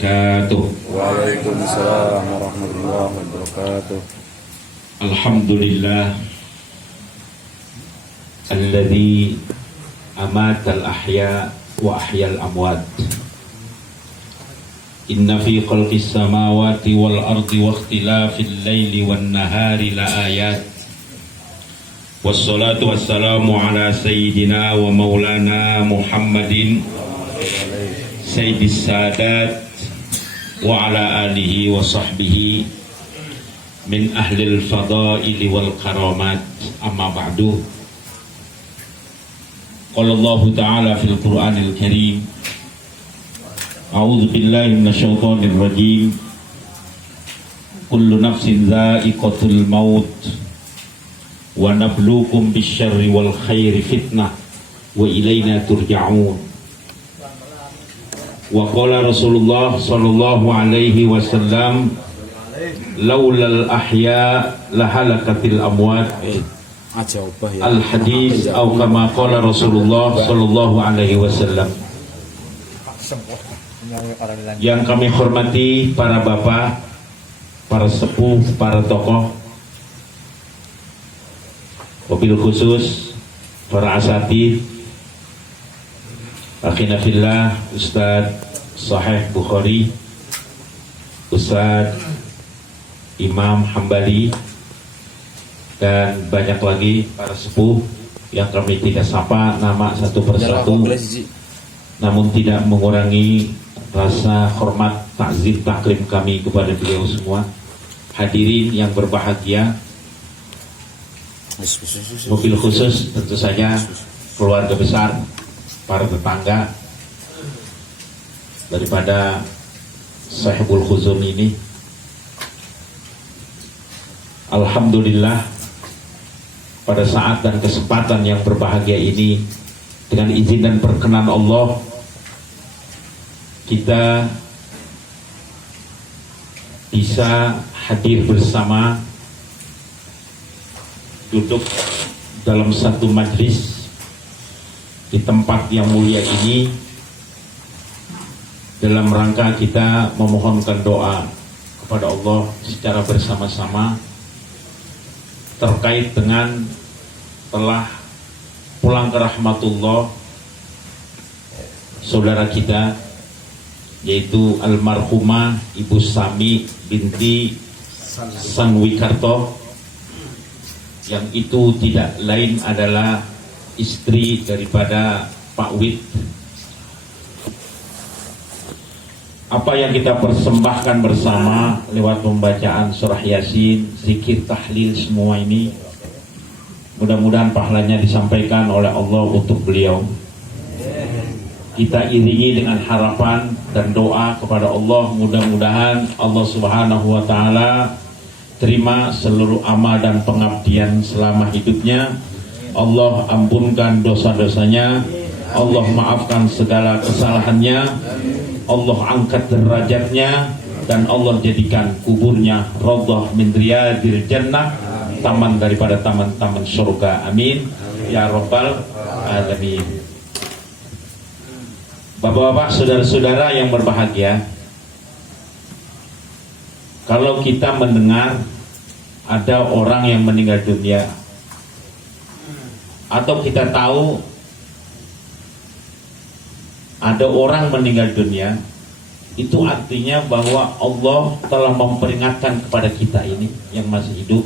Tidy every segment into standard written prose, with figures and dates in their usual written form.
wabarakatuh. Waalaikumsalam warahmatullahi wabarakatuh. Alhamdulillah alladzi amatal ahya wa ahyal amwat. Inna fi khalqis samawati wal ardi wa ikhtilafil laili wan nahari la ayat. Wassalatu wassalamu ala sayyidina wa maulana Muhammadin sayyidis sadat wa ala alihi wa sahbihi min ahlil fadaili wal karamat. Amma ba'du. Qala Allah ta'ala fil Qur'anil Karim, a'udzu billahi minasyaitonir rajim. Kullu nafsin dha'iqatul maut wa nabluukum bisyarri wal khairi fitnah wa ilaina turja'un. Wa qala Rasulullah sallallahu alaihi wasallam, laulal ahya lahalakatil amwat. Al hadis atau kama qala Rasulullah sallallahu alaihi wasallam. Yang kami hormati para bapak, para sepuh, para tokoh, wabil khusus para asatidz, akhina fillah, Ustadz Sahih Bukhari, Ustadz Imam Hambali, dan banyak lagi para sepuh yang kami tidak sapa nama satu persatu, namun tidak mengurangi rasa hormat, takzim, taklim kami kepada beliau semua. Hadirin yang berbahagia, mobil khusus tentu saja keluarga besar, para tetangga daripada Sahibul Khuzun ini. Alhamdulillah, pada saat dan kesempatan yang berbahagia ini, dengan izin dan perkenan Allah, kita bisa hadir bersama, duduk dalam satu majlis di tempat yang mulia ini, dalam rangka kita memohonkan doa kepada Allah secara bersama-sama terkait dengan telah pulang ke rahmatullah saudara kita, yaitu almarhumah Ibu Sami binti Sanwikarto, yang itu tidak lain adalah istri daripada Pak Wid. Apa yang kita persembahkan bersama lewat pembacaan surah Yasin, zikir, tahlil, semua ini mudah-mudahan pahalanya disampaikan oleh Allah untuk beliau. Kita iringi dengan harapan dan doa kepada Allah, mudah-mudahan Allah Subhanahu wa taala terima seluruh amal dan pengabdian selama hidupnya. Allah ampunkan dosa-dosanya, Allah maafkan segala kesalahannya, Allah angkat derajatnya, dan Allah jadikan kuburnya raudhah min riyadil jannah, taman daripada taman-taman surga. Amin ya rabbal alamin. Bapak-bapak, saudara-saudara yang berbahagia, kalau kita mendengar ada orang yang meninggal dunia, atau kita tahu ada orang meninggal dunia, itu artinya bahwa Allah telah memperingatkan kepada kita ini yang masih hidup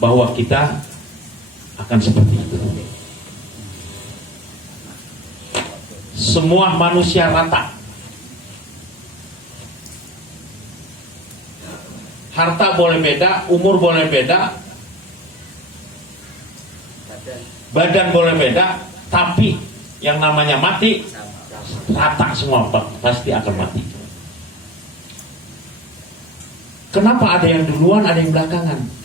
bahwa kita akan seperti itu. Semua manusia rata, harta boleh beda, umur boleh beda, badan boleh beda, tapi yang namanya mati rata semua, pasti akan mati. Kenapa ada yang duluan, ada yang belakangan?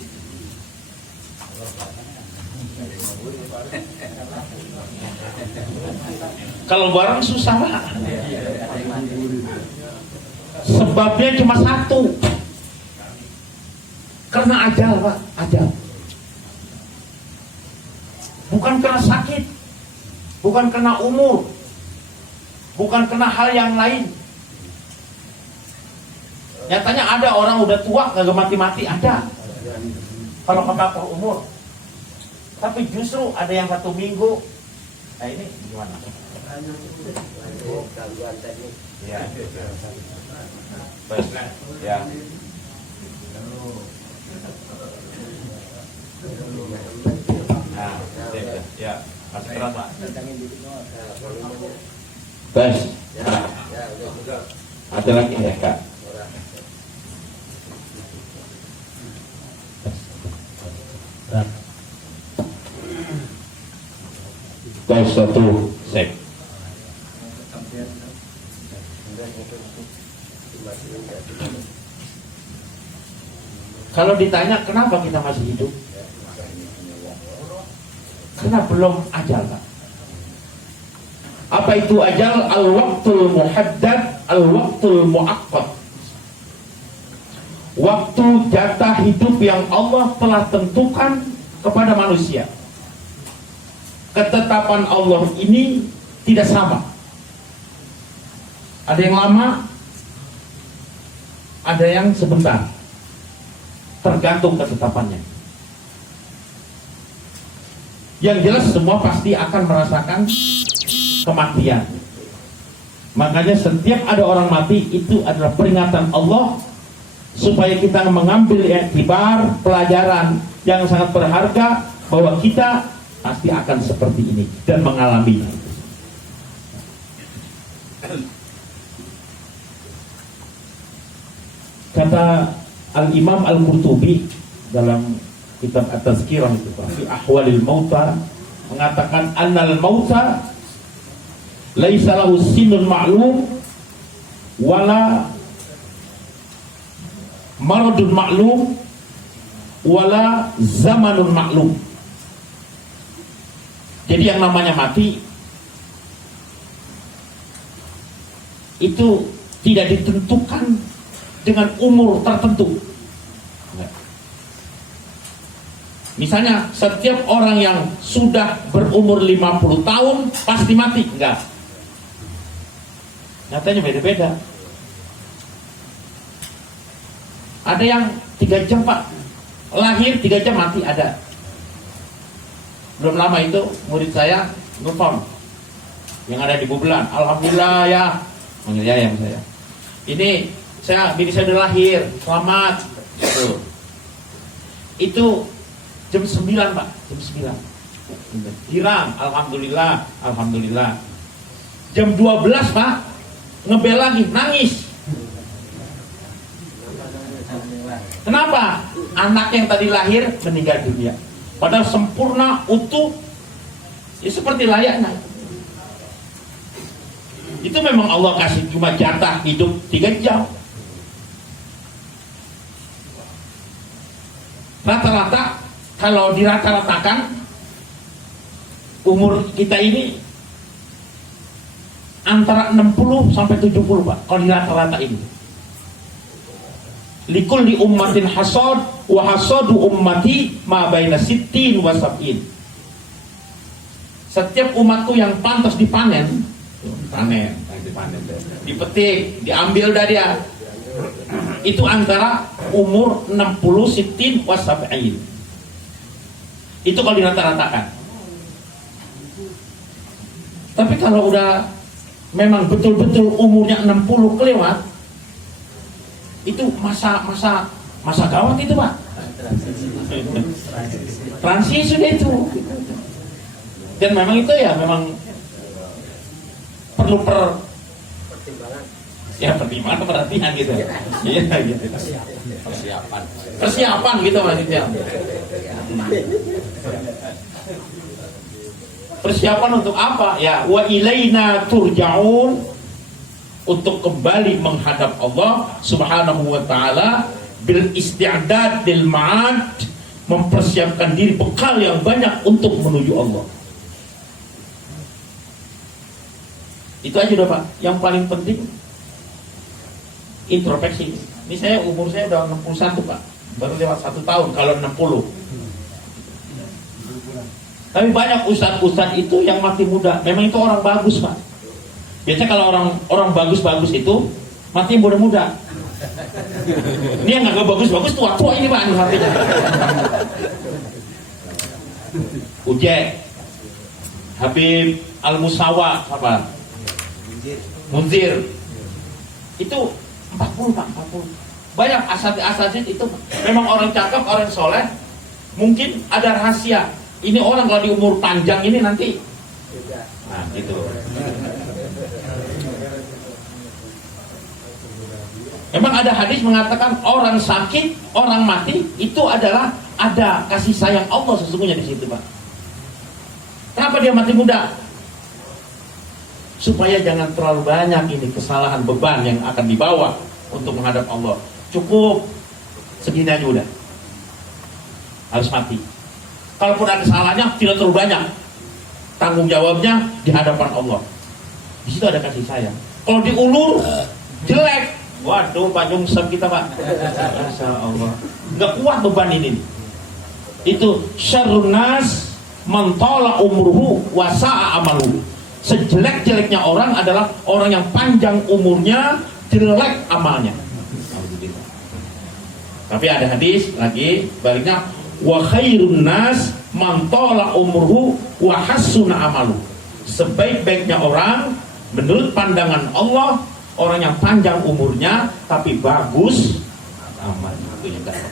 Kalau barang susah lah. Sebabnya cuma satu, karena ajal, Pak, ajal. Bukan karena sakit, bukan karena umur, bukan karena hal yang lain. Nyatanya ada orang udah tua nggak mati-mati, ada. Kalau kata per umur. Tapi justru ada yang 1 minggu. Nah ini gimana? Ya. Ya. Nah, ya. Masih berapa? Tes. Ada lagi ya kak? Tes 1 sek. Kalau ditanya kenapa kita masih hidup? Karena belum ajal, Pak. Apa itu ajal? Al-waqtul muhaddad, al-waqtul muaqqad. Waktu jatah hidup yang Allah telah tentukan kepada manusia. Ketetapan Allah ini tidak sama. Ada yang lama, ada yang sebentar. Tergantung ketetapannya. Yang jelas semua pasti akan merasakan kematian. Makanya setiap ada orang mati itu adalah peringatan Allah supaya kita mengambil iktibar pelajaran yang sangat berharga bahwa kita pasti akan seperti ini dan mengalaminya. Kata Al-Imam Al-Qurtubi dalam kitab At-Tazkirah itu fi ahwalil mauta mengatakan annal mauta laisa lahu sinun ma'lum wala maradun ma'lum wala zamanun ma'lum. Jadi yang namanya mati itu tidak ditentukan dengan umur tertentu. Misalnya setiap orang yang sudah berumur 50 tahun pasti mati, enggak. Nyatanya beda-beda. Ada yang 3 jam Pak, lahir 3 jam mati, ada. Belum lama itu murid saya nelfon yang ada di Bubelan, alhamdulillah ya, manggil ya yang saya. Ini bini saya udah lahir, selamat. Itu jam 9 Pak, jam 9. Hiram, alhamdulillah, alhamdulillah. Jam 12 Pak, ngebel lagi, nangis. Kenapa? Anak yang tadi lahir meninggal dunia. Padahal sempurna, utuh, ya seperti layaknya. Itu memang Allah kasih cuma jatah hidup 3 jam. Rata-rata kalau dirata-ratakan umur kita ini antara 60 sampai 70 Pak, kalau dirata-rata ini. Likulli ummatin hasad wa hasadu ummati ma baina sittin wa sab'in. Setiap umatku yang pantas dipanen, dipetik, diambil dari dia, itu antara umur 60 sittin wa sab'in. Itu kalau dirata-ratakan. Tapi kalau udah memang betul-betul umurnya 60 kelewat, itu masa gawat itu Pak. Transisi sudah itu. Dan memang itu ya memang perlu pertimbangan perhatian gitu. Iya gitu. Persiapan gitu maksudnya. Persiapan untuk apa? Ya, wa ilaina turja'un, untuk kembali menghadap Allah Subhanahu wa taala bil isti'dad lil ma'ad, mempersiapkan diri bekal yang banyak untuk menuju Allah. Itu aja udah Pak. Yang paling penting introspeksi. Ini umur saya udah 61 Pak. Baru lewat 1 tahun kalau 60. Tapi banyak ustadz-ustadz itu yang mati muda. Memang itu orang bagus Pak. Biasanya kalau orang bagus-bagus itu mati muda-muda. Ini yang nggak bagus-bagus tua-tua ini Pak hatinya. Uje, Habib Al-Musawa apa? Munzir. Itu 40 Pak, 40. Banyak asatid itu memang orang cakep, orang soleh. Mungkin ada rahasia. Ini orang kalau di umur panjang ini nanti. Nah, gitu. Memang ada hadis mengatakan orang sakit, orang mati itu adalah ada kasih sayang Allah sesungguhnya di situ, Pak. Kenapa dia mati muda? Supaya jangan terlalu banyak ini kesalahan beban yang akan dibawa untuk menghadap Allah. Cukup segini aja udah. Harus mati. Kalaupun ada kesalahannya tidak terlalu banyak. Tanggung jawabnya di hadapan Allah. Di situ ada kasih sayang. Kalau diulur jelek. Waduh, Pak Jungsem kita Pak. Masya Allah. Nggak kuat beban ini. Itu syarrun nas man tala umruhu wa sa'a amaluhu. Sejelek-jeleknya orang adalah orang yang panjang umurnya, jelek amalnya. Tapi ada hadis lagi baliknya, wa khairun nas man tala umruhu wa hassuna amaluhu. Sebaik-baiknya orang menurut pandangan Allah, orang yang panjang umurnya tapi bagus amalnya. Itu yang dapat.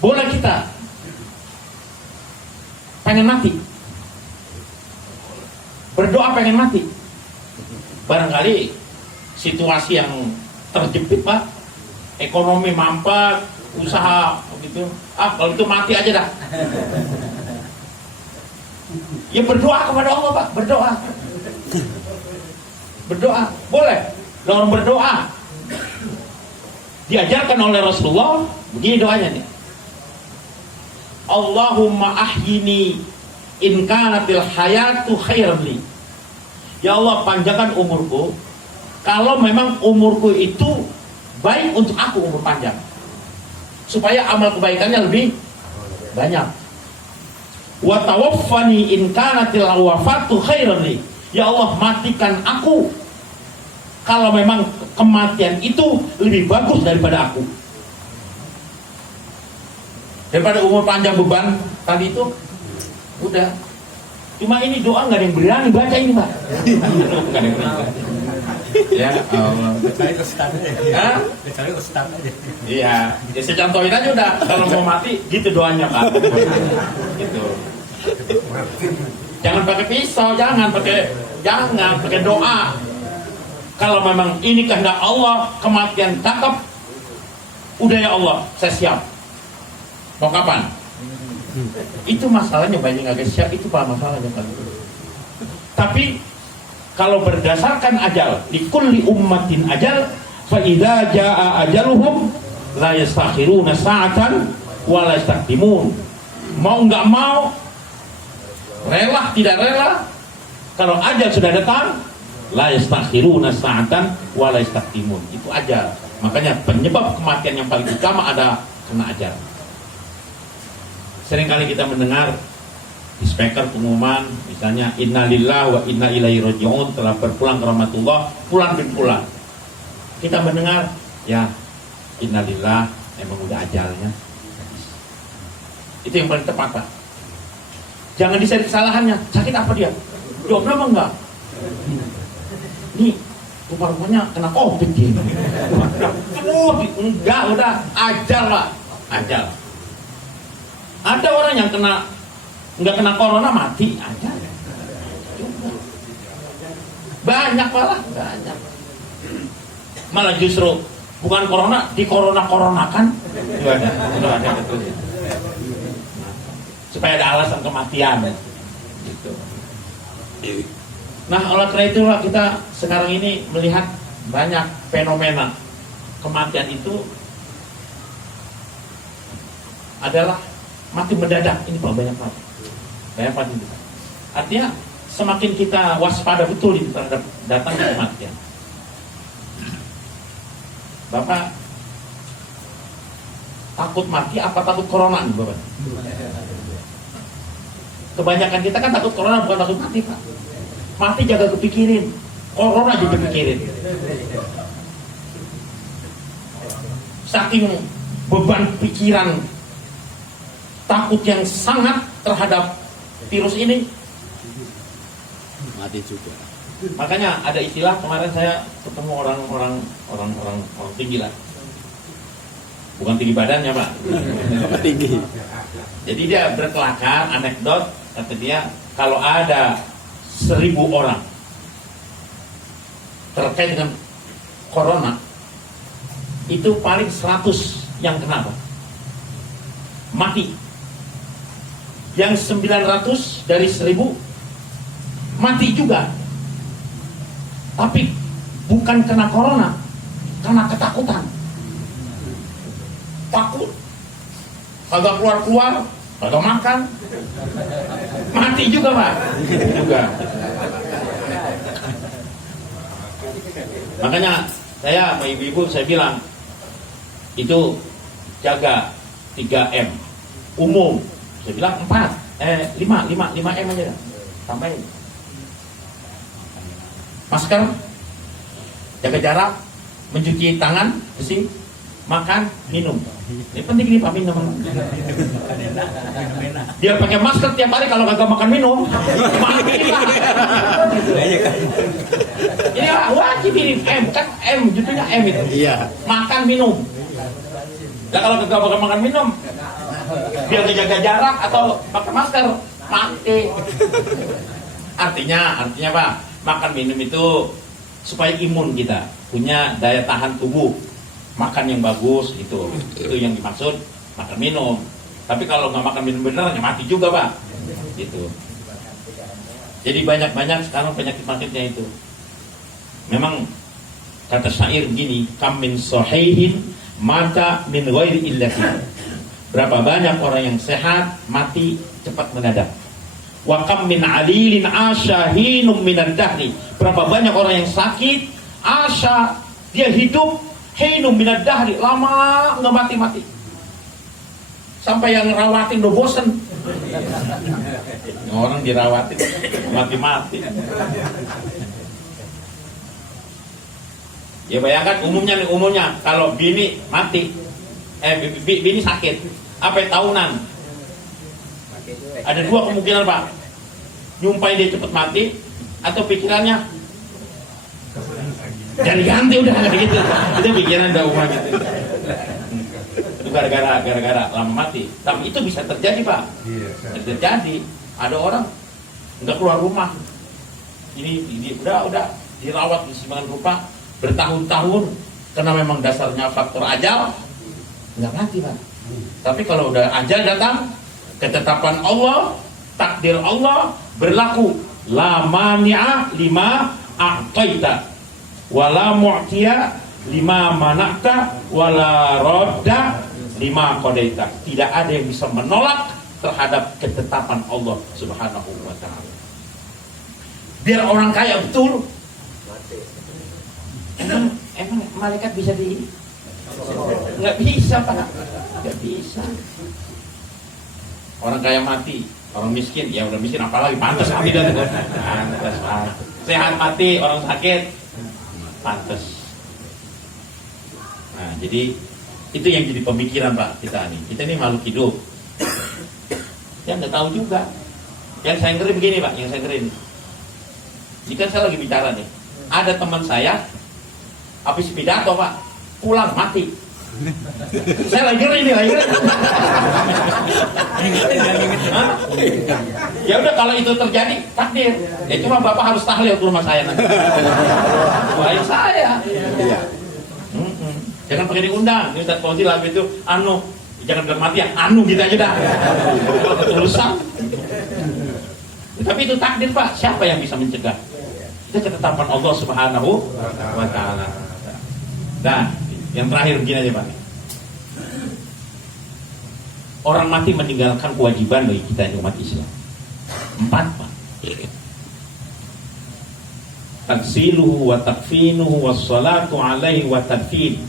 Boleh kita pengen mati, berdoa pengen mati. Barangkali situasi yang terjepit Pak, ekonomi mampet, usaha begitu. Kalau itu mati aja dah. Ya berdoa kepada Allah Pak, berdoa. Berdoa, boleh. Orang berdoa diajarkan oleh Rasulullah, begini doanya nih. Allahumma ahyini in kanatil hayatu khairan li. Ya Allah, panjangkan umurku kalau memang umurku itu baik untuk aku, umur panjang, supaya amal kebaikannya lebih banyak. Wa tawaffani in kanatil wafatu khairan li. Ya Allah, matikan aku kalau memang kematian itu lebih bagus daripada aku. Daripada umur panjang beban tadi itu udah. Cuma ini doa nggak ada yang berani baca ini Pak. Nggak ada yang berani. Ya Allah. Kecuali ustaz aja. Kecuali ustaz aja. Iya, ya saya contohin aja udah. Kalau mau mati gitu doanya Pak. Gitu. Jangan pakai pisau, jangan pakai doa. Kalau memang ini kehendak Allah, kematian cakep, udah ya Allah, saya siap. Mau kapan? Itu masalahnya banyak agak siap, itu Pak masalahnya kan. Tapi kalau berdasarkan ajal, likulli ummatin ajal, fa idza jaa ajaluhum la yastakhiruna sa'atan wa la yastaqdimun. Mau nggak mau, rela tidak rela, kalau ajal sudah datang, la yastakhiruna sa'atan wa la yastaqdimun. Itu ajal. Makanya penyebab kematian yang paling utama ada kena ajal. Seringkali kita mendengar di speaker pengumuman, misalnya innalillahi wa inna ilaihi raji'un, telah berpulang ke rahmatullah, pulang dan pulang. Kita mendengar, ya innalillah, emang udah ajalnya. Itu yang paling tepat Pak. Jangan dicari kesalahannya, sakit apa dia? Jawabnya apa enggak? Nih, rupa-rupanya kena COVID dia. Enggak, udah ajal Pak, ajal. Ada orang yang nggak kena corona mati aja. Banyak banyak. Malah justru bukan corona, di corona-coronakan. Itu ada betul. Supaya ada alasan kematian. Gitu. Nah, oleh karena itulah kita sekarang ini melihat banyak fenomena kematian itu adalah mati mendadak. Ini Pak, banyak mati. Banyak mati. Artinya semakin kita waspada betul itu terhadap datangnya kematian. Bapak takut mati apa takut corona nih Bapak? Kebanyakan kita kan takut corona, bukan takut mati Pak. Mati jaga kepikirin. corona juga pikirin. Saking beban pikiran, takut yang sangat terhadap virus ini. Mati juga. Makanya ada istilah kemarin saya ketemu orang tinggi lah. Bukan tinggi badannya Pak. Tinggi. Jadi dia berkelakar, anekdot, kata dia kalau ada 1000 orang terkait dengan corona, itu paling 100 yang kena Pak, mati. Yang 900 dari 1000 mati juga. Tapi bukan kena corona, karena ketakutan. Takut, kagak keluar-keluar, kagak makan, mati juga Pak. Juga. Makanya saya sama ibu-ibu saya bilang itu jaga 3M umum. Saya bilang 5 M aja. Tambahin. Masker, jaga jarak, mencuci tangan, bersih, makan, minum. Ini penting nih Pak, minum. Dia pakai masker tiap hari, kalau kagak makan minum, mati Pak. Ini wajib ini M, kan M, judulnya M itu. Iya. Makan, minum. Nah kalau kagak makan minum, dia jaga jarak atau pakai masker, mati. Artinya Pak, makan minum itu supaya imun kita punya daya tahan tubuh. Makan yang bagus itu yang dimaksud makan minum. Tapi kalau nggak makan minum benar ya mati juga Pak. Gitu. Jadi banyak sekarang penyakit-penyakitnya itu. Memang kata syair gini, kam min sahihin mata min ghairi illatin. Berapa banyak orang yang sehat mati cepat mendadak. Wa kam min alilin asyahinum minad dahri. Berapa banyak orang yang sakit asya, dia hidup hinum minad dahri, lama nggak mati-mati. Sampai yang ngerawatin udah bosen. Orang dirawatin mati-mati. Ya bayangkan umumnya kalau bini mati, bini sakit, apa tahunan? Ada 2 kemungkinan Pak. Nyumpain dia cepet mati, atau pikirannya jadi ganti udah gitu. Itu pikiran udah umum gitu. Itu gara-gara lama mati. Tapi itu bisa terjadi Pak. Terjadi. Ada orang udah keluar rumah, ini udah dirawat di sedemikian rupa bertahun-tahun, karena memang dasarnya faktor ajal, nggak mati Pak. Tapi kalau udah ajal datang, ketetapan Allah, takdir Allah berlaku. La mani'a lima a'taita wala mu'tiya lima mana'ta wala rodda lima qadaita. Tidak ada yang bisa menolak terhadap ketetapan Allah Subhanahu wa ta'ala. Biar orang kaya betul. Emang malaikat bisa di? Nggak bisa Pak, nggak bisa. Orang kaya mati, orang miskin, ya udah miskin apalagi pantas mati dah. Pantas mati. Sehat mati, orang sakit pantas. Nah, jadi itu yang jadi pemikiran Pak kita nih. Kita ini makhluk hidup. Yang nggak tahu juga. Yang saya ngeri begini Pak, yang saya ngeri ini. Jika saya lagi bicara nih, ada teman saya habis pidato Pak, pulang mati. Saya lagi ngeri nih, Ya udah kalau itu terjadi takdir. Ya cuma Bapak harus tahlil ke rumah saya nanti. Doain saya. Jangan pakai diundang. Ini Ustaz Fauzi lah itu jangan bilang mati ya, gitu aja dah. Kalau ketulusan. Tapi itu takdir Pak. Siapa yang bisa mencegah? Itu ketetapan Allah Subhanahu wa ta'ala. Dan yang terakhir begini aja Pak. Orang mati meninggalkan kewajiban bagi kita umat Islam 4 Pak. Taksiluhu wa takfinuhu wa salatu alaihi wa tadfin.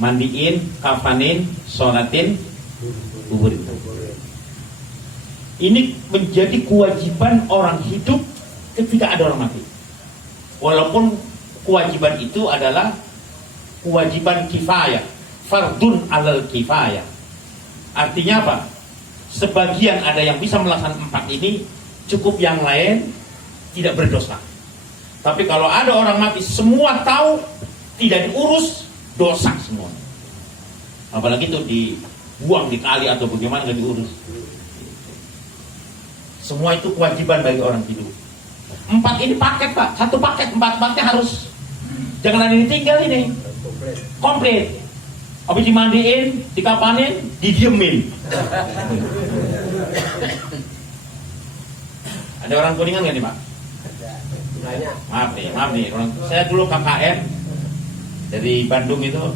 Mandiin, kafanin, sholatin, kubur. Ini menjadi kewajiban orang hidup ketika ada orang mati. Walaupun kewajiban itu adalah kewajiban kifayah, fardun alal kifayah. Artinya apa? Sebagian ada yang bisa melaksanakan 4 ini, cukup yang lain tidak berdosa. Tapi kalau ada orang mati semua tahu, tidak diurus, dosa semua. Apalagi itu dibuang di kali atau bagaimana, nggak diurus. Semua itu kewajiban bagi orang hidup. 4 ini paket Pak, 1 paket, 4-4-nya harus. Jangan ada yang ditinggal ini. Komplit. Habis dimandiin, dikapanin, didiemin. Ada orang Kuningan nggak nih Pak? Maaf nih. Saya dulu KKN dari Bandung itu,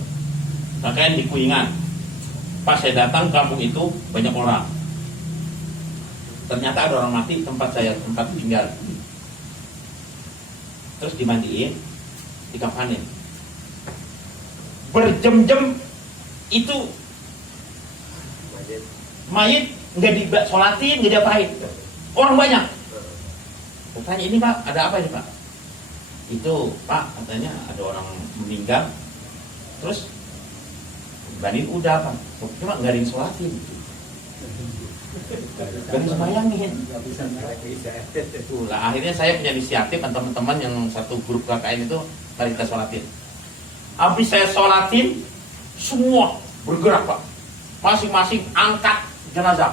KKN di Kuningan. Pas saya datang kampung itu banyak orang. Ternyata ada orang mati tempat tinggal. Terus dimandiin, dikapanin. Berjam-jam itu mayit nggak disolatin, nggak diapain. Orang banyak. Saya tanya, ini Pak, ada apa ini Pak? Itu Pak, katanya ada orang meninggal. Terus banding udah Pak, cuma nggak disolatin. Gak bisa bayangin. Lah akhirnya saya punya inisiatif dan teman-teman yang satu grup KKN itu, mari kita sholatin. Habis saya sholatin, semua bergerak Pak. Masing-masing angkat jenazah.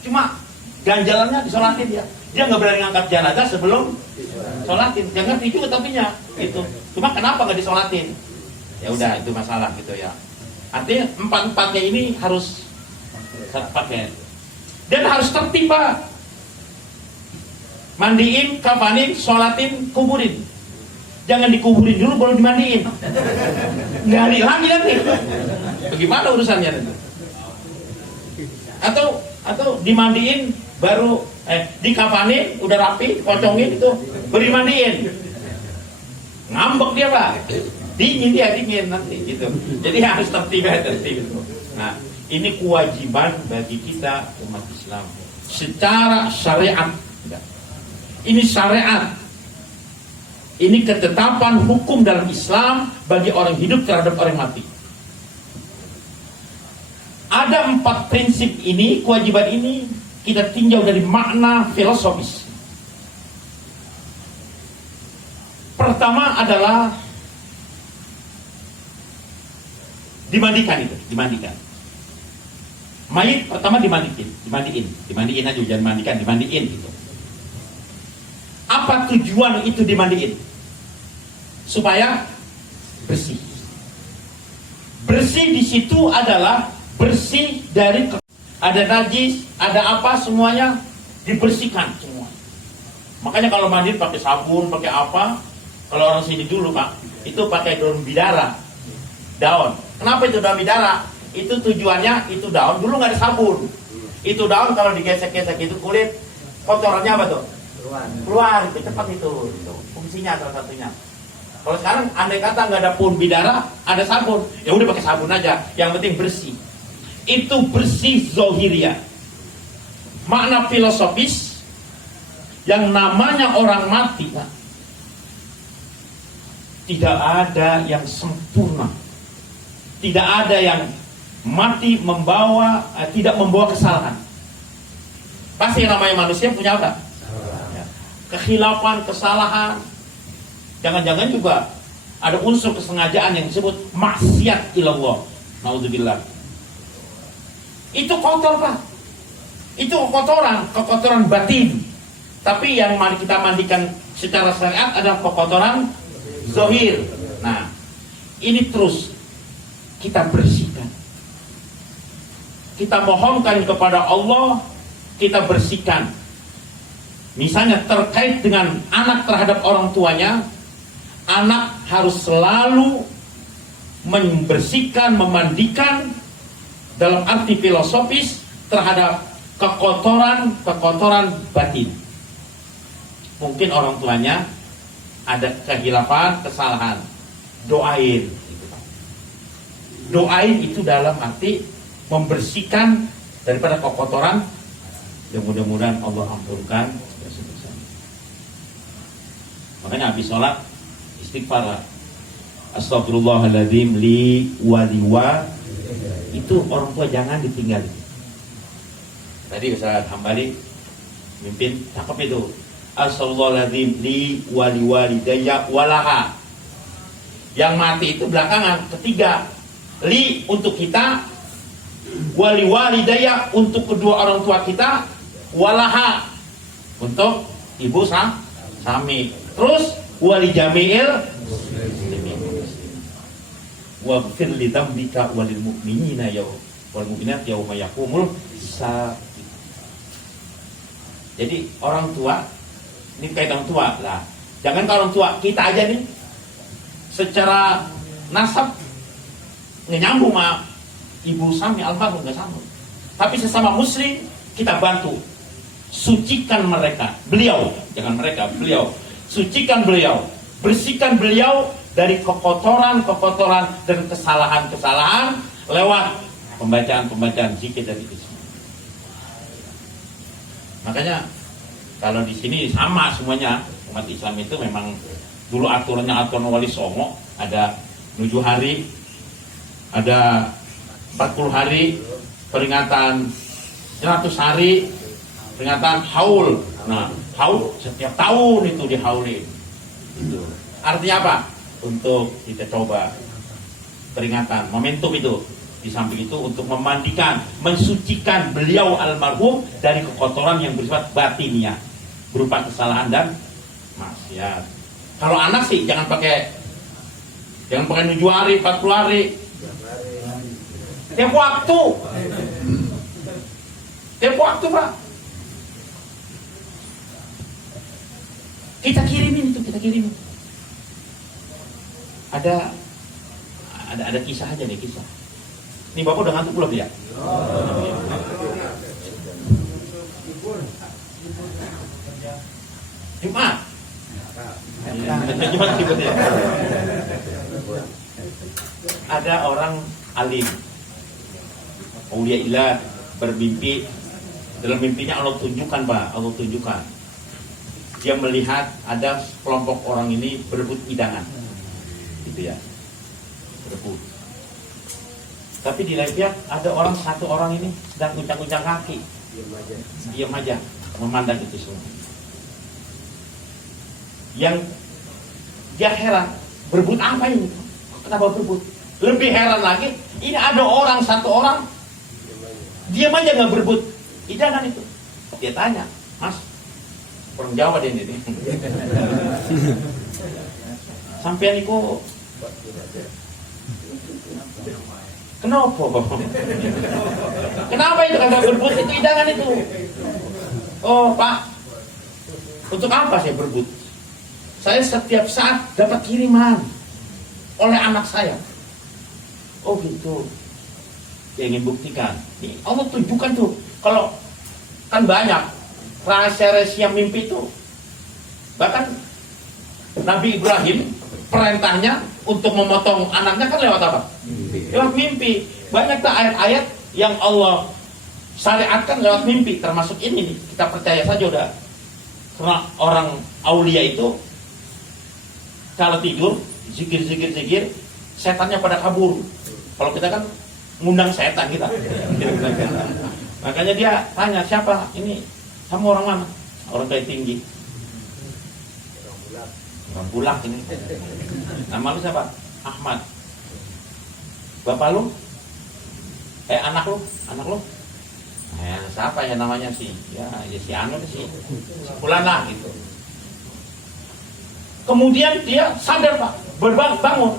Cuma ganjalannya disolatin dia. Dia nggak berani angkat jenazah sebelum sholatin. Jangan itu tapinya. Itu. Cuma kenapa nggak disolatin? Ya udah itu masalah gitu ya. Artinya 4-4-nya ini harus satu paket. Dan harus tertib Pak. Mandiin, kafanin, sholatin, kuburin. Jangan dikuburin dulu baru dimandiin. Nggak hari lagi nanti. Bagaimana urusannya nanti? Atau dimandiin baru dikafanin, udah rapi, kocongin itu, baru dimandiin. Ngambek dia Pak. Dingin nanti gitu. Jadi harus tertib. Nah, ini kewajiban bagi kita umat Islam secara syariat. Ini syariat. Ini ketetapan hukum dalam Islam bagi orang hidup terhadap orang mati. Ada 4 prinsip ini, kewajiban ini kita tinjau dari makna filosofis. Pertama adalah dimandikan. Mayit pertama dimandiin aja, jangan mandikan, dimandiin gitu. Apa tujuan itu dimandiin? Supaya bersih. Bersih di situ adalah bersih dari ada najis, ada apa, semuanya dibersihkan semua. Makanya kalau mandi pakai sabun, pakai apa? Kalau orang sini dulu Pak, itu pakai daun bidara. Daun. Kenapa itu daun bidara? Itu tujuannya, itu daun dulu nggak ada sabun. Itu daun kalau digesek-gesek itu kulit kotorannya apa tuh? Keluar itu cepat itu fungsinya salah satunya. Kalau sekarang andai kata nggak ada pohon bidara, ada sabun, ya udah pakai sabun aja. Yang penting bersih. Itu bersih zohiriyah. Makna filosofis yang namanya orang mati, Pak, tidak ada yang sempurna. Tidak ada yang mati tidak membawa kesalahan. Pasti yang namanya manusia punya apa? Kekhilafan, kesalahan. Jangan-jangan juga ada unsur kesengajaan yang disebut maksiat ilallah. Naudzubillah. Itu kotor Pak. Itu kekotoran batin. Tapi yang kita mandikan secara syariat adalah kekotoran zahir. Nah, ini terus kita bersihkan. Kita mohonkan kepada Allah, kita bersihkan. Misalnya terkait dengan anak terhadap orang tuanya, anak harus selalu membersihkan, memandikan dalam arti filosofis terhadap kekotoran batin. Mungkin orang tuanya ada kehilafan, kesalahan, doain. Doain itu dalam arti membersihkan daripada kekotoran. Ya mudah-mudahan Allah ampunkan. Makanya habis sholat istighfar. Astagfirullahaladzim li waliwa. Itu orang tua jangan ditinggalin. Tadi Ustaz Hambali mimpin cakep itu. Astagfirullahaladzim li waliwalidayya walaha. Yang mati itu belakangan. Ketiga, li untuk kita, waliwalidayya untuk kedua orang tua kita, walaha untuk ibu sami. Terus wali jami'il wa fir li dzambika walil mu'minina wal mu'minat yauma yaqumul hisab. Jadi orang tua ini kayak orang tua lah. Jangan ke orang tua kita aja nih secara nasab nyambung sama ibu sami almarhum nggak sambung. Tapi sesama muslim kita bantu sucikan mereka, beliau, jangan mereka, beliau. Sucikan beliau, bersihkan beliau dari kekotoran dan kesalahan-kesalahan lewat pembacaan zikir dari Islam. Makanya kalau di sini sama semuanya, umat Islam itu memang dulu aturan wali songo, ada 7 hari, ada 40 hari, peringatan 100 hari, peringatan haul. Nah, haul setiap tahun itu dihaulin. Itu. Artinya apa? Untuk kita coba peringatan, momentum itu. Di samping itu untuk memandikan, mensucikan beliau almarhum dari kekotoran yang bersifat batiniah, berupa kesalahan dan maksiat. Kalau anak sih jangan pakai 7 hari, 40 hari. Tiap waktu Pak. Kita kirimin. Ada kisah aja nih, kisah. Ini Bapak udah ngantuk belum ya? Jumat. Jumat ya. Ada orang alim, aulia ilah, bermimpi. Dalam mimpinya Allah tunjukkan Pak, Allah tunjukkan. Dia melihat ada kelompok orang ini berebut hidangan, gitu ya, berebut. Tapi di lain pihak ada satu orang ini sedang uncang-uncang kaki, diam aja, memandang itu semua. Yang dia heran, berebut apa ini? Kenapa berebut? Lebih heran lagi, ini ada satu orang, diam aja nggak berebut hidangan itu. Dia tanya, Mas, orang Jawa deh ini. Sampean itu kenapa? Kenapa itu kagak berebut itu hidangan itu? Oh Pak, untuk apa saya berebut? Saya setiap saat dapat kiriman oleh anak saya. Oh gitu. Dia ingin buktikan. Nih, Allah tunjukkan tuh. Kalau kan banyak rahasia-rahasia mimpi itu. Bahkan Nabi Ibrahim perintahnya untuk memotong anaknya kan lewat apa? Lewat mimpi. Banyak tuh ayat-ayat yang Allah syariatkan lewat mimpi. Termasuk ini nih, kita percaya saja udah. Karena orang aulia itu kalau tidur zikir, setannya pada kabur. Kalau kita kan ngundang setan kita. Makanya dia tanya, siapa ini? Kamu orang mana? Orang kayak tinggi. Orang Bulak ini. Nama lu siapa? Ahmad. Bapak lu? Anak lu? Siapa ya namanya sih? Ya si Anu sih. Bulan lah gitu. Kemudian dia sadar Pak, bangun.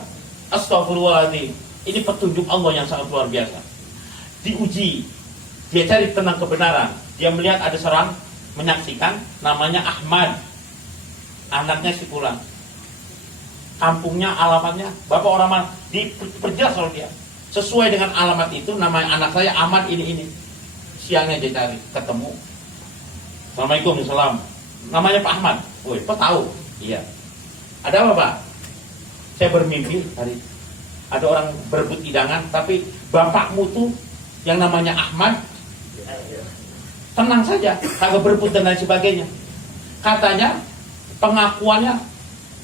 Astagfirullahaladzim. Ini petunjuk Allah yang sangat luar biasa. Diuji, dia cari tentang kebenaran. Dia melihat ada seorang menyaksikan, namanya Ahmad, anaknya si Fulan. Kampungnya, alamatnya, bapak orang mana? Diperjelas oleh dia. Sesuai dengan alamat itu, namanya anak saya Ahmad ini. Siangnya dia cari, ketemu. Assalamualaikum, salam. Namanya Pak Ahmad. Woi, Pak tahu? Iya. Ada apa Pak? Saya bermimpi hari ada orang berebut hidangan, tapi bapakmu tuh yang namanya Ahmad tenang saja, kagak berebut dan lain sebagainya. Katanya pengakuannya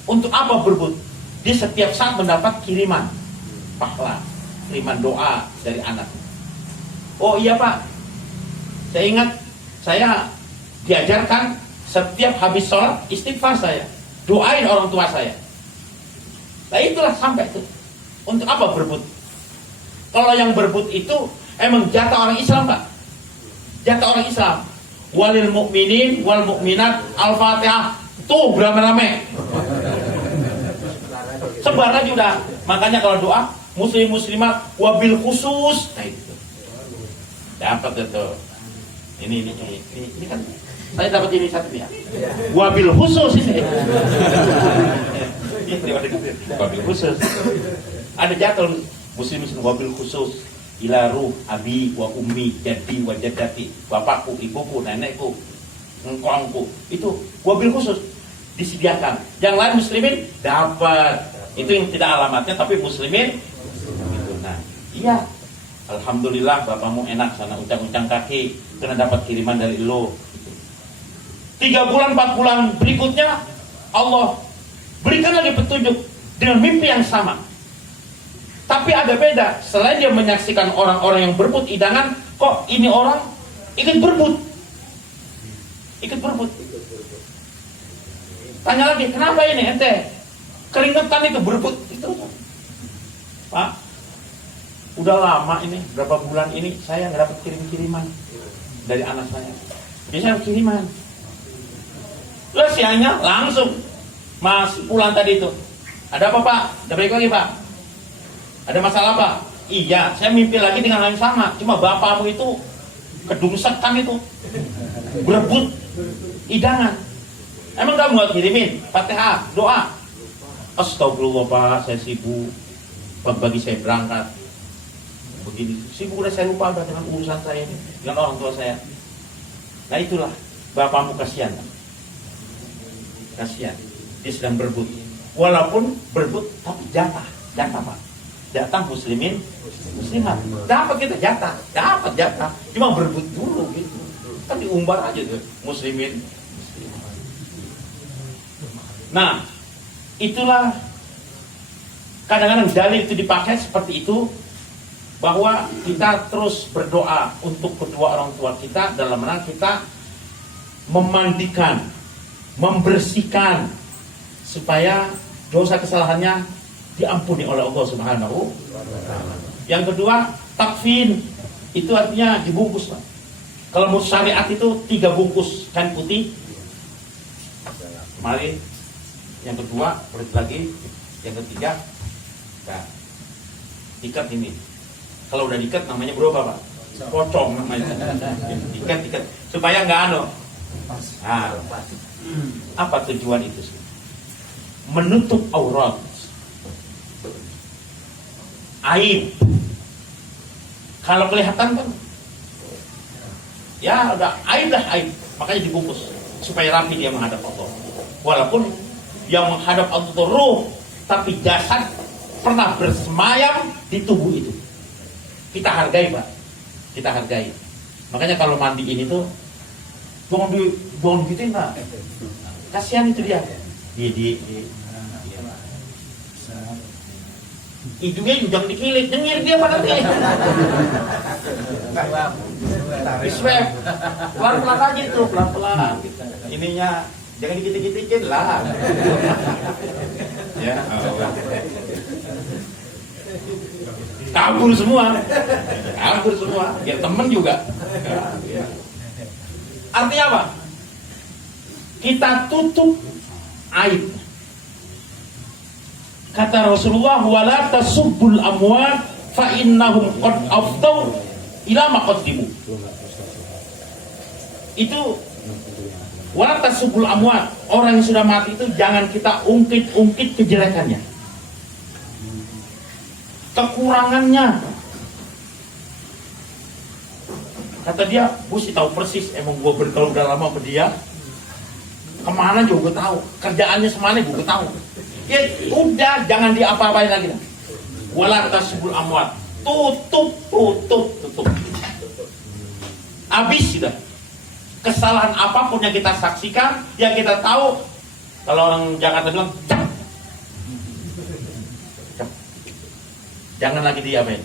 untuk apa berebut? dia setiap saat mendapat kiriman pahala, kiriman doa dari anak. Oh iya Pak, saya ingat saya diajarkan setiap habis sholat istighfar saya, doain orang tua saya. Nah itulah sampai itu. Untuk apa berebut? Kalau yang berebut itu emang jatah orang Islam Pak, jatah orang Islam. Walil mu'minin wal mu'minat al-fatihah. Tuh beramai-ramai sebar aja udah. Makanya kalau doa muslim muslimat wabil khusus, nah itu dapat itu. Ini kan saya dapat ini satu ya. Wabil khusus ini. Wabil khusus. Ada jatuh muslim wabil khusus. Ila ruh abi wa ummi jadi wa jadati, bapakku, ibuku, nenekku, engkongku. Itu wabil khusus disediakan. Yang lain muslimin dapat. Itu yang tidak alamatnya tapi muslimin. Itu. Nah, iya. Alhamdulillah bapakmu enak sana uncang-uncang kaki karena dapat kiriman dari lo. 3 bulan 4 bulan berikutnya Allah berikan lagi petunjuk dengan mimpi yang sama. Tapi ada beda, selain dia menyaksikan orang-orang yang berebut idangan, kok ini orang ikut berebut. Ikut berebut. Tanya lagi, kenapa ini ente? Keringetan itu berebut itu. Pak, udah lama ini, berapa bulan ini saya nggak dapat kirim-kiriman dari anak saya. Biasanya kiriman. Terus siangnya langsung Mas pulang tadi itu. Ada apa Pak? Udah balik lagi Pak? Ada masalah Pak? Iya, saya mimpi lagi dengan hal yang sama. Cuma bapakmu itu kedungsekan itu, berebut idangan. Emang kamu nggak kirimin Fatihah, doa? Astagfirullah Pak, saya sibuk. Pagi saya berangkat. Begini, sibuk udah saya lupa udah dengan urusan saya ini, dengan orang tua saya. Nah itulah, bapakmu kasihan. Kasihan, dia sedang berebut. Walaupun berebut, tapi jatah Pak. Jatah muslimin, muslimat. Dapat kita jatah, dapat jatah. Cuma berebut dulu gitu. Kan diumbar aja tuh, muslimin. Nah, itulah kadang-kadang dalil itu dipakai seperti itu, bahwa kita terus berdoa untuk kedua orang tua kita dalam rangka kita memandikan, membersihkan supaya dosa kesalahannya diampuni oleh Allah Subhanahu wa ta'ala. Yang kedua, takfin, itu artinya dibungkus Pak. Kalau mau syariat itu 3 bungkus kain putih. Mari yang kedua, kulit lagi. Yang ketiga, nah, ikat ini. Kalau udah diikat namanya berubah Pak. Pocong namanya. Ikat supaya nggak Nah, apa tujuan itu sih? Menutup aurat, aib. Kalau kelihatan kan, ya udah aib dah aib. Makanya dibungkus supaya rapi dia menghadap Allah. Walaupun yang menghadap Allah itu ruh, tapi jasad pernah bersemayam di tubuh itu. Kita hargai Pak, kita hargai. Makanya kalau mandiin itu buang gitu Pak. Kasihan itu dia. Hidungnya jangan dikilit, nyengir dia pada nanti. Swab, pelan-pelan aja itu, pelan-pelan. Ininya jangan dikit-kitin lah. Ya, kabur semua, biar temen juga. Artinya apa? Kita tutup aib. Kata Rasulullah, wala tasubbul amwat fa innahum qad afdau ila ma qaddimu. Itu wala tasubbul amwat, orang yang sudah mati itu jangan kita ungkit-ungkit kejelekannya, kekurangannya. Kata dia, gue sih tahu persis, emang gue berkeluh udah lama sama dia, kemana juga gue tahu, kerjaannya semana gue tahu. Ya udah, jangan diapa-apain lagi. Wala tasbul amwat, tutup. Habis sudah. Kesalahan apapun yang kita saksikan, yang kita tahu, kalau orang Jakarta bilang, Jangan lagi diapain.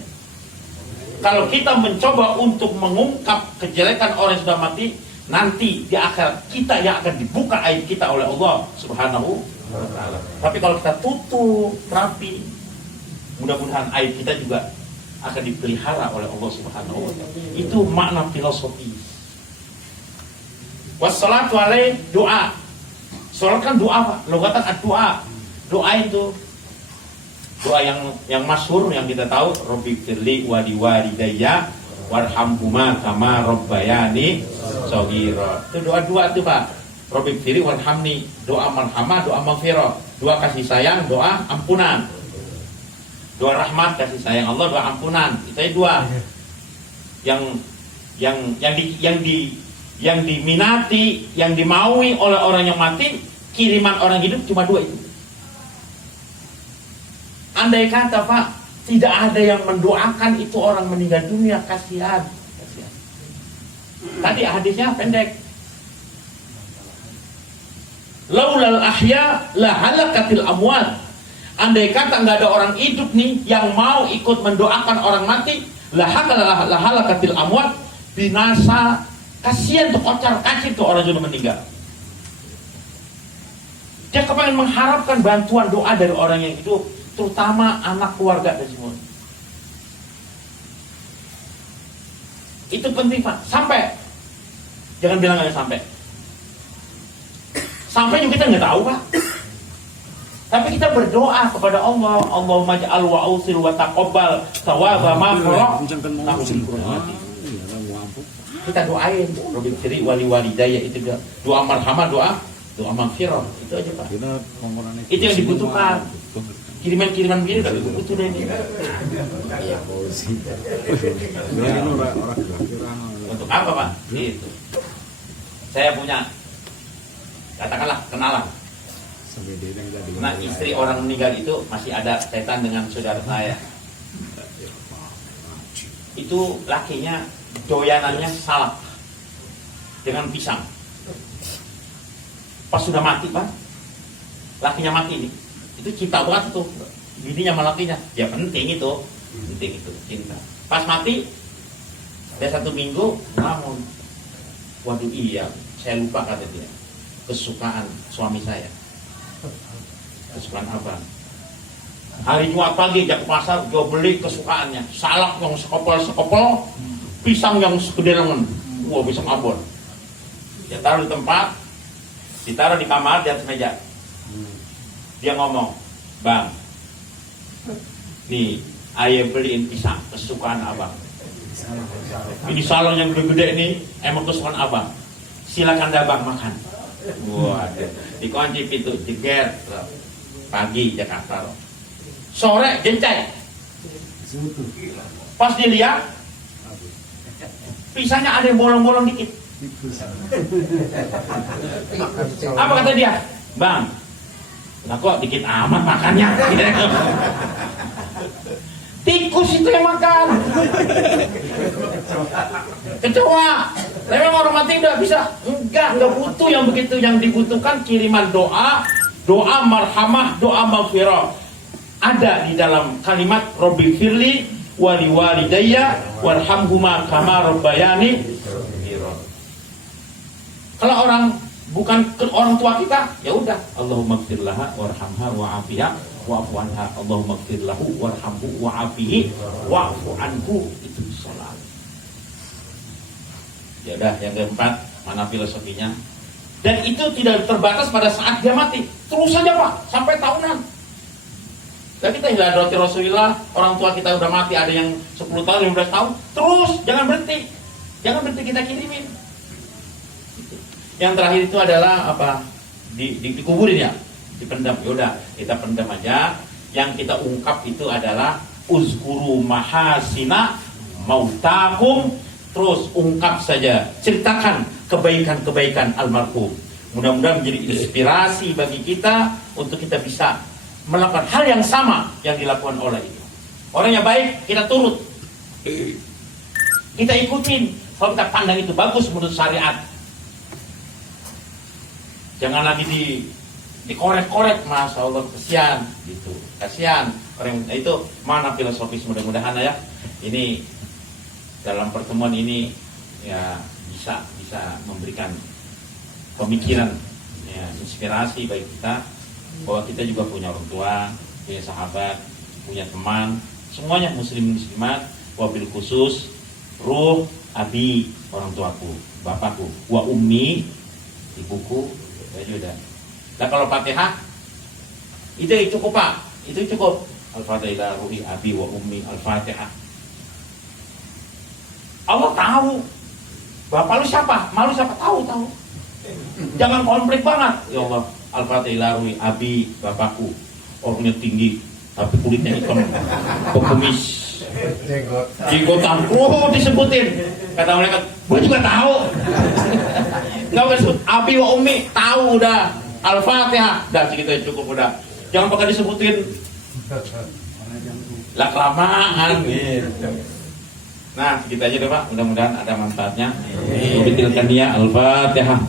Kalau kita mencoba untuk mengungkap kejelekan orang yang sudah mati, nanti di akhirat kita yang akan dibuka aib kita oleh Allah Subhanahu wa ta'ala. Tapi kalau kita tutup rapi, mudah-mudahan aib kita juga akan dipelihara oleh Allah Subhanahu wa ta'ala. Itu makna filosofi. Wassalatu alaih, doa. Salat kan doa, Pak. Logatan ad-doa. Doa itu doa yang masyhur yang kita tahu, Rabbi firli wa liwalidayya warhamhuma kama rabbayani shaghira. Itu doa-doa itu, Pak. Rabbi firli warhamni, doa marhamah, doa maghfirah, doa kasih sayang, doa ampunan. Doa rahmat, kasih sayang Allah, doa ampunan. Itu dua yang diminati, yang dimaui oleh orang yang mati. Kiriman orang hidup cuma dua itu. Andai kata, Pak, tidak ada yang mendoakan itu orang meninggal dunia, kasihan. Tadi hadisnya pendek. Laulal ahya la halakatil amwat. Andai kata nggak ada orang hidup nih yang mau ikut mendoakan orang mati, la halakatil amwat, binasa, kasihan tuh, kocar kacir tuh orang sudah meninggal. Dia kepengen mengharapkan bantuan doa dari orang yang hidup, terutama anak keluarga dan semua. Itu penting, Pak. Sampai, jangan bilang nggak sampai. Sampai juga kita nggak tahu, Pak. Tapi kita berdoa kepada Allah, Allahumma ja'al wa ausil wa taqabbal thawaba ma qara. Kita doain, Rabbil firli wa liwalidayya, itu doa marhamah, doa maghfirah. Itu aja, Pak. Itu yang dibutuhkan. Kiriman-kiriman begini udah butuh deh ini. Untuk apa, Pak? Itu. Saya punya, katakanlah, kenalan. Nah, istri orang meninggal itu masih ada setan dengan saudara saya. Itu lakinya doyanannya salak dengan pisang. Pas sudah mati, Pak, lakinya mati nih. Itu cinta banget tuh, bininya sama lakinya. Ya penting itu cinta. Pas mati, ada 1 minggu, namun, waduh iya, saya lupa kata dia, kesukaan suami saya. Kesukaan abang. Hari Jumat pagi dia ke pasar, dia beli kesukaannya, salak yang sekopel, pisang yang segede lengan. Wah, pisang abon. Dia taruh di tempat, ditaruh di kamar di atas meja. Dia ngomong, "Bang, nih ayah beliin pisang kesukaan abang. Ini salak yang gede-gede nih, emang kesukaan abang. Silakan dah bang makan." Waduh, dikunci pintu, jeger. Pagi Jakarta, sore jencai. Pas dilihat, pisangnya ada yang bolong-bolong dikit. Apa kata dia? "Bang, lah kok dikit amat makannya?" Tikus itu yang makan. Kecoa. Memang orang mati udah bisa. Enggak butuh yang begitu. Yang dibutuhkan kiriman doa marhamah, doa maghfirah. Ada di dalam kalimat Rabbi firli wa liwalidayya warhamhuma kama rabbayani. Kalau orang bukan orang tua kita, ya udah, Allahumma ighfir laha warhamha wa'afiha wa'fu anha. Allahumma ighfir lahu warhamhu wa'afihi wa'fu anhu. Itu salat. Ya udah, yang keempat, mana filosofinya? Dan itu tidak terbatas pada saat dia mati. Terus saja, Pak, sampai tahunan. Dan kita hilang roti Rasulullah, orang tua kita udah mati, ada yang 10 tahun, 15 tahun. Terus, jangan berhenti. Jangan berhenti kita kirimin. Yang terakhir itu adalah apa? Dikuburin ya, dipendam. Yaudah, kita pendam aja. Yang kita ungkap itu adalah uzkuru mahasina mautakum. Terus ungkap saja, ceritakan kebaikan-kebaikan almarhum. Mudah-mudahan menjadi inspirasi bagi kita untuk kita bisa melakukan hal yang sama yang dilakukan oleh itu. Orang yang baik kita turut, kita ikutin. Kalau kita pandang itu bagus menurut syariat, jangan lagi dikorek-korek, masya Allah, kasihan gitu, kasihan orang itu. Mana filosofis, mudah-mudahan ya ini dalam pertemuan ini ya bisa memberikan pemikiran, ya, inspirasi bagi kita bahwa kita juga punya orang tua, punya sahabat, punya teman, semuanya muslim muslimat, wabil khusus ruh abi, orang tuaku, bapakku, wa ummi, ibuku, ya sudah. Nah kalau Fatihah itu cukup Pak, itu cukup. Al-Fatihah ruhi abi wa ummi, Al-Fatihah. Allah tahu bapak lu siapa, malu siapa, tahu. Jangan konflik banget. Ya Allah, Al-Fatihah ruhi abi, bapakku, orangnya tinggi tapi kulitnya hitam, pekumis, jenggotan, disebutin. Kata mereka, gue juga tahu. Gak usah disebut abi wa ummi, tahu udah. Al-Fatihah, dah segitu cukup udah. Jangan pakai disebutin. Lah kelamaan gitu. Nah, segitu aja deh Pak. Mudah-mudahan ada manfaatnya. Bitilkan dia Al-Fatihah.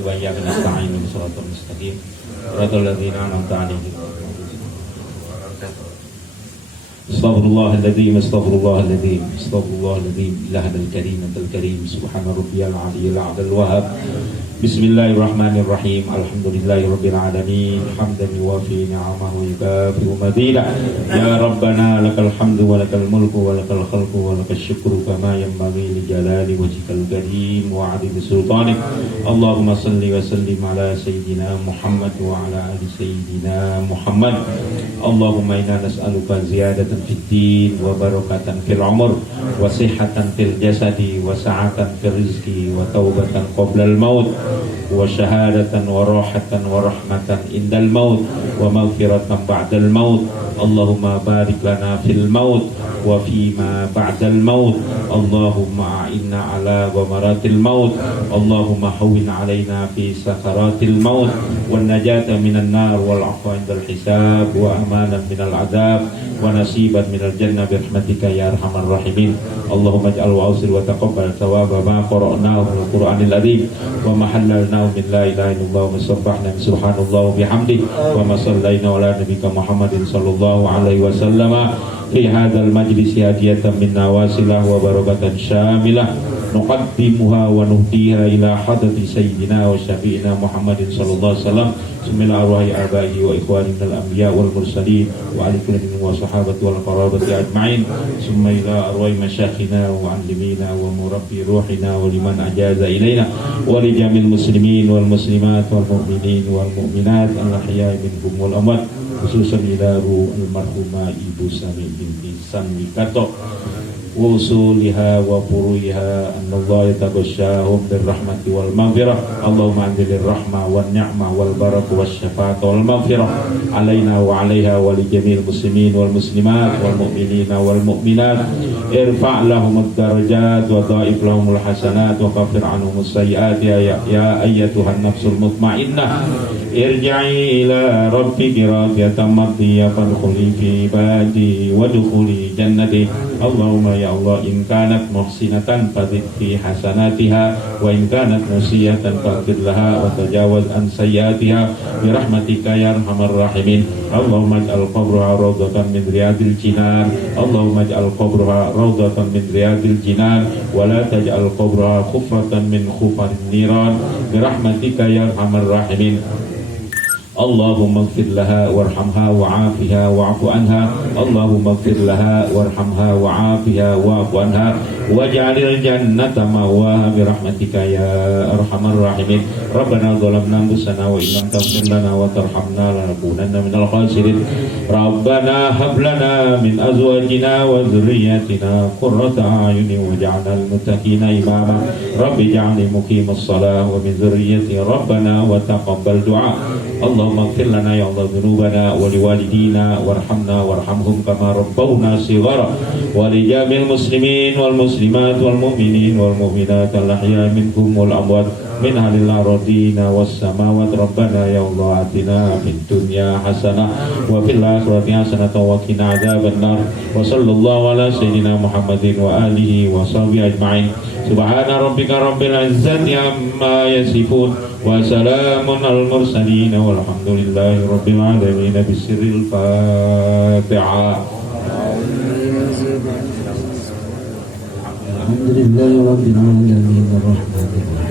وإياك نستعين من صراط المستقيم صراط الذين أنعمت عليهم استغفر الله العظيم استغفر الله العظيم استغفر الله العظيم إلهنا الكريم أنت الكريم سبحان ربي العلي الأعلى الوهاب بسم الله الرحمن الرحيم الحمد لله رب العالمين حمدا يوافي نعمه ويكافئ مزيدا يا ربنا لك الحمد ولك الملك ولك الخلق ولك الشكر كما ينبغي لجلال وجهك الكريم وعظيم سلطانك اللهم صل وسلم على سيدنا محمد وعلى آل سيدنا محمد اللهم إنا نسألك زيادة في الدين وبركة في العمر وصحة في الجسد وسعة في الرزق وتوبة قبل الموت وشهادة وراحة ورحمة عند الموت ومغفرة بعد الموت اللهم بارك لنا في الموت وفيما بعد الموت اللهم أعنا على غمرات الموت اللهم هون علينا في سكرات الموت والنجاة من النار والعفو عند الحساب وأمانا من العذاب ونصيبا من الجنة برحمتك يا أرحم الراحمين اللهم اجعل وأوصل وتقبل ثواب ما قرأناه من القرآن العظيم وما حللناه من لا إله إلا الله وما سبحنا من سبحان الله وبحمده وما صلينا على نبيك محمد صلى الله عليه وسلم في هذا المجلس هدية منا واصلة وبركة شاملة نقدمها ونهديها إلى حضرة سيدنا وشفيعنا محمد صلى الله عليه وسلم ثم إلى أرواح آبائه وإخوانه من الأنبياء والمرسلين وعلى كل من والصحابة والقرابة أجمعين ثم إلى أرواح مشايخنا ومعلمينا ومربي روحنا ولمن أجاز إلينا ولجميع المسلمين والمسلمات والمؤمنين والمؤمنات الأحياء منهم والأموات khususan ila ruh almarhumah Ibu Sami binti Sanwikato wusuliha wa furuiha anallahu yataghashahum birrahmati wal maghfirah Allahumma anzilir rahmah wan ni'mah wal barakah was syafa'at wal maghfirah alaina wa alaiha wa li jami'il muslimin wal muslimat wal mu'minina wal mu'minat irfa' lahumud darajat wa dha'if lahumul hasanat wa kaffir anhumus sayyi'at ya ayyatuhan nafsul mutmainnah irja'i ila rabbiki radiyatan mardiyah fadkhuli fi ibadi wadkhuli jannati Allahumma ya Allah in kanat muhsinatan fadzid fi hasanatiha wa in kanat musiyatan faghfir laha wa tajawaz an sayyiatiha bi rahmatika ya arhamar rahimin Allahumma ij'al qabraha rawdatan min riyadil jinan Allahumma ij'al qabraha rawdatan min riyadil jinan wa la taj'al qabraha khufratan min khufarin niran bi rahmatika ya arhamar rahimin اللهم اغفر لها وارحمها وعافها واعف عنها اللهم اغفر لها وارحمها وعافها واعف عنها واجعل الجنة مأواها برحمتك يا أرحم الراحمين ربنا ظلمنا أنفسنا وإن لم تغفر لنا وترحمنا لنكونن من الخاسرين ربنا هب لنا من أزواجنا وذرياتنا قرة أعين واجعلنا للمتقين إماما رب اجعلني مقيم الصلاة ومن ذريتي ربنا وتقبل دعاء اللهم اغفر لنا يا الله ذنوبنا ولوالدينا وارحمنا وارحمهم كما ربونا صغارا ولجميع المسلمين والمسلمات والمؤمنين والمؤمنات الأحياء منكم والأموات min halil aradina was samawati rabbana ya Allah atina fid dunya hasanah wa fil akhirati hasanah wa qina adzabannar wa sallallahu ala sayyidina Muhammadin wa alihi wa sahbihi ajma'in subhana rabbika rabbil izzati amma yasifun wa salamun al mursalin walhamdulillahi rabbil alamin bisirril Fatihah. Alhamdulillahi rabbil alamin arrahmanir rahim